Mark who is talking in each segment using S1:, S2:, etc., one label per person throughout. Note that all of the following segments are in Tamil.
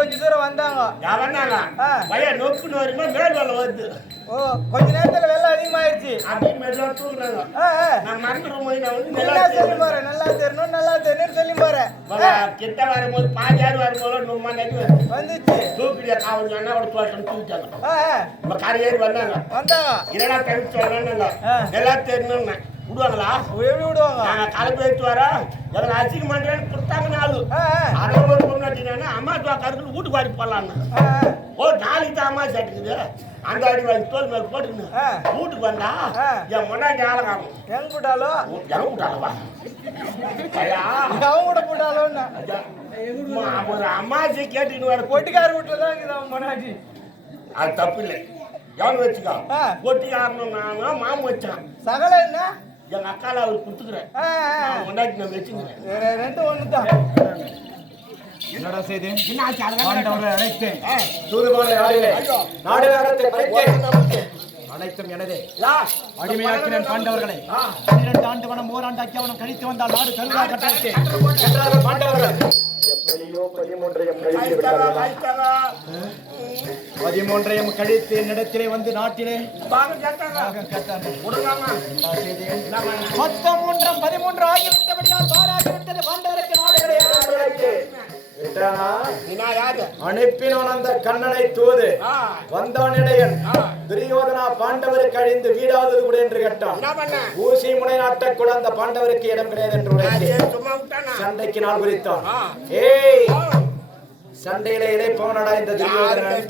S1: கொஞ்ச தூரம் வந்தாங்க.
S2: வந்தாங்க?
S1: ஆ.
S2: பையன் நொப்புன்னு வருமா மேல் வெள்ளம் வருது.
S1: ஓ கொஞ்ச நேரத்துல வெள்ளம் அதிகமாயிருச்சு.
S2: அப்படின்னு மெதுவாக தூக்குறாங்க. நான் மறந்துடும் போது நான் வந்து
S1: நல்லா
S2: நல்லா
S1: சொல்லி நல்லா தெரியணும் நல்லா தெரியணும் சொல்லி
S2: வர கிட்ட வரும்போது பாஞ்சாறு வரும்போது நும்மா நடி வந்து
S1: வந்துச்சு.
S2: தூக்கிடியா காவல் சொன்னா ஒரு தோட்டம் தூக்கிட்டாங்க. நம்ம கரையேறி வந்தாங்க.
S1: வந்தாங்க.
S2: இல்லைனா தடுத்து சொல்லணுங்க
S1: ஆ.
S2: எல்லாம் தெரியணுங்க விடுவாங்களா?
S1: எப்படி விடுவாங்க.
S2: நாங்க கலப்பு எடுத்து வரோம். எனக்கு அசிங்க பண்றேன்னு கொடுத்தாங்க நாலு. அதை ஒரு பொண்ணாட்டினா அம்மா துவா கருக்கு வீட்டுக்கு வாடி போடலான்னு. ஓ நாளைக்கு தான் அம்மா சேர்த்துக்குது அந்த அடி வாங்கி தோல் மேல போட்டுக்கணும்
S1: ஆ.
S2: வீட்டுக்கு வந்தா. என் முன்னாடி ஆளகாகும்
S1: எங்க போட்டாலும்
S2: எங்க விட்டாலவா ஐயா.
S1: அவங்க கூட
S2: அம்மா, ஒரு அம்மாச்சி கேட்டுன்னு வர
S1: பொட்டிக்கார வீட்டுல தான் இருக்குது அவன் மனாஜி
S2: அது தப்பு இல்லை. எவனு வச்சுக்கோ.
S1: ஆ.
S2: கொட்டிக்காரனும் நானும் மாமன் வச்சான்
S1: சகல என்ன?
S2: எங்க அக்கால அவர் கொடுத்துக்கிறேன். நான் வச்சுக்கிறேன்.
S1: ஒண்ணுதான்
S3: என்னடா செய்தி? அழைத்தேன். நாடுகாரத்தை பறித்தேன்
S2: நமக்கு.
S3: அனைத்தும் எனதே. அடிமையாக்கினேன் பாண்டவர்களை. பன்னிரண்டு ஆண்டு வனம் ஓராண்டு அக்கியவனம் கழித்து வந்தால் நாடு கட்டளைத்தேன் என்றார்கள் பாண்டவர்கள் பதிமூன்றையும் கழித்து. பதிமூன்றையும் கழித்து என்னிடத்திலே வந்து நாட்டிலே? மொத்தம் மூன்றாம் பதிமூன்று ஆகிவிட்டபடியால் பாராகிவிட்டது பாண்டவருக்கு நாடு கிடையாது? அனுப்பினான் அந்த கண்ணனை தூது. வந்தான் இடையன். துரியோதனா பாண்டவருக்கு அழிந்து வீடாவது கூட என்று கேட்டான்? ஊசி முனை நாட்ட கூட அந்த பாண்டவருக்கு இடம் கிடையாது என்று? சண்டைக்கு நாள் குறித்தான். ஏய். சண்டையில இழைப்பவனடா இந்த துரியோதனன்?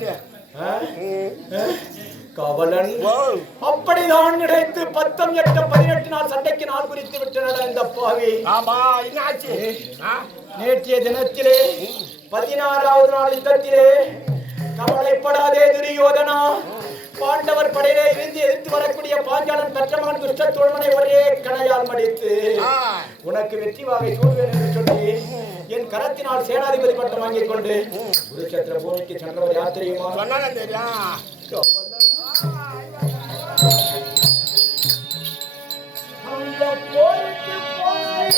S3: கவலன். அப்படிதான் நினைத்து பத்தம் எட்டு பதினெட்டு நாள் சண்டைக்கு நாள் குறித்து விட்டனடா இந்த பாவி
S2: ஆமா?
S3: நேற்றைய தினத்திலே பதினாறாவது நாள் யுத்தத்திலே கவலைப்படாதே துரியோதனா. பாண்டவர் படையிலே இருந்து எதிர்த்து வரக்கூடிய பாஞ்சாலன் பெற்றமகன் துஷ்ட தோழனை ஒரே கணையால் மடித்து. உனக்கு வெற்றி வாகை சூழ்வேன் என்று சொல்லி என் கரத்தினால் சேனாதிபதி பட்டம் வாங்கிக் கொண்டு குருச்சத்திர பூமிக்கு சென்றவர் அந்த போருக்கு
S2: போய்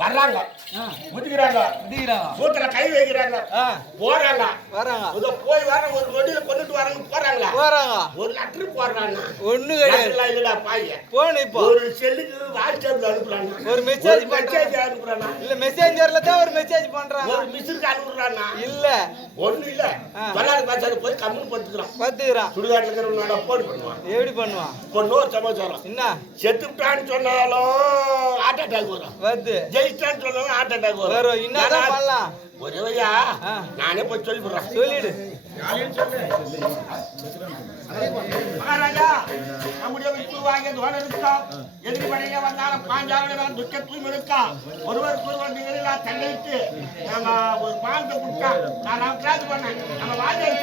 S2: வர்றாங்க.
S3: கை வைக்கிறாங்க. போறாங்க. வராங்க. போய் வர ஒரு நொடியில கொண்டுட்டு வராங்க போறாங்களா போறாங்க. ஒரு லெட்டர் போடுறாங்க.
S1: ஒண்ணு கிடையாது.
S3: இல்லடா பாய.
S1: போன இப்போ.
S3: ஒரு செல்லுக்கு வாட்ஸ்அப்ல அனுப்புறாங்க.
S1: ஒரு மெசேஜ்
S3: மெசேஜ் அனுப்புறாங்க.
S1: இல்ல மெசேஞ்சர்ல தான் ஒரு மெசேஜ் பண்றாங்க.
S3: ஒரு மிஸ்ஸுக்கு அனுப்புறாங்க.
S1: இல்ல.
S3: ஒண்ணு இல்ல. வரலாறு பாச்சாரு போய் கம்முன்னு பத்துக்கிறான்
S1: பத்துக்கிறான்
S3: சுடுகாட்டுல இருக்கிறவங்க போன் பண்ணுவான்
S1: எப்படி பண்ணுவான்?
S3: இப்போ நூறு சமாச்சாரம்.
S1: என்ன?
S3: செத்துட்டான்னு சொன்னாலும் ஹார்ட் அட்டாக் வரும். சொன்னாலும் ஹார்ட் அட்டாக் வரும் நானா-
S1: பண்ணலாம்.
S3: ஒரே வழியா. நானே போய் சொல்லி போடுறேன்
S1: சொல்லிடு.
S3: மகாராஜா நம்முடைய வந்தாலும் இருக்கா ஒருவருக்கு ஒருவர் தள்ளிட்டு நம்ம ஒரு நான் நான் கிளாஸ் பண்ணேன் நம்ம வாஜர்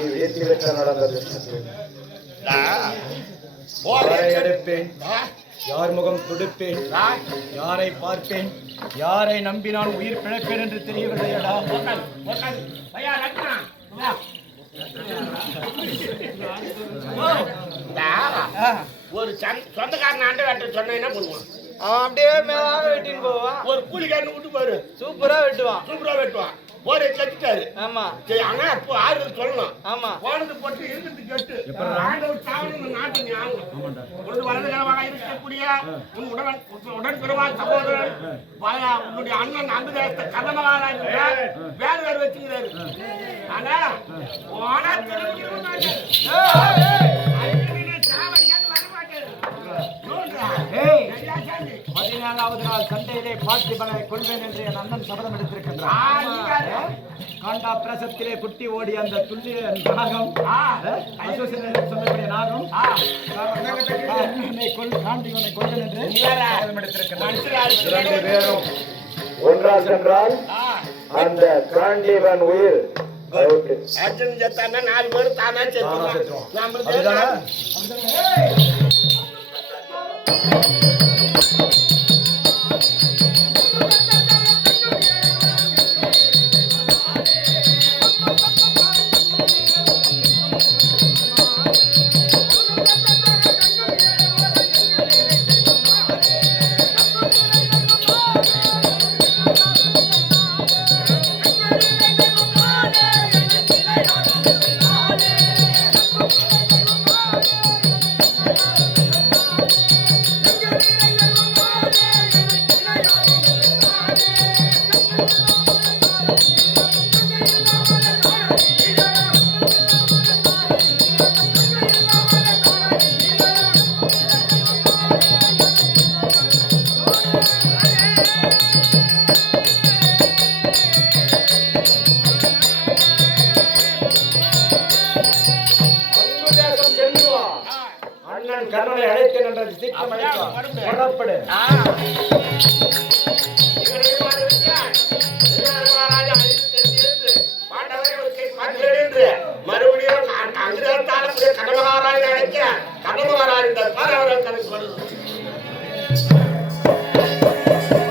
S2: வீழ்த்தி எடுப்பேன்?
S3: யார் முகம் துடுப்பேன்? யாரை பார்ப்பேன்? யாரை நம்பி நான் உயிர் பிழைப்பேன் என்று தெரியவில்லையடா?
S2: ஒரு சந்- சொந்தக்காரன் அண்டை வெட்ட சொன்னீங்கன்னா பண்ணுவான்
S1: அவன் அப்படியே மேலாக வெட்டின்னு போவான்.
S2: ஒரு கூலிக்காரன் விட்டு பாரு
S1: சூப்பரா வெட்டுவான்.
S2: சூப்பரா வெட்டுவான். போரை கட்டிட்டாரு.
S1: ஆமா.
S2: சரி ஆனா அப்போ ஆறுதல் சொல்லணும்.
S1: ஆமா.
S2: போனது போட்டு இருக்கிறது கெட்டு. ஆண்டவர் சாவணும் இந்த நாட்டு ஞாபகம் கரவாக இருக்கக்கூடிய உன் உடன் உடன்பிறவா சகோதரன் உன்னுடைய அண்ணன் அன்புதேச கதமகாராஜ் வேறு வேறு வச்சுக்கிறாரு. ஆனா போனா திரும்ப
S3: பதினாலாவது நாள் சண்டையிலே பார்த்திபனை கொள்வேன் என்று என் அண்ணன் சபதம் எடுத்திருக்கின்றான்? காண்டா பிரசத்திலே குட்டி ஓடி அந்த துல்லிய நாகம். சொல்லக்கூடிய நாகம். காண்டிவனை கொள்வேன் என்று? சபதம்
S4: ஒன்றால் சென்றால் அந்த காண்டீவன் உயிர்.
S2: அர்ஜுன் செத்தான்னா நாலு பேர் தானா. நம்ம
S3: அண்ணன் கர்ணனை அழைத்தேன் என்ற சீக்கிரம் அழைத்தான். புறப்படு.
S2: மறுபடியும் அங்க- அங்கிருந்தாலும் கடமகாராஜா அழைக்க கடமகாராஜா தற்கால அவர்கள் கணக்கு வருது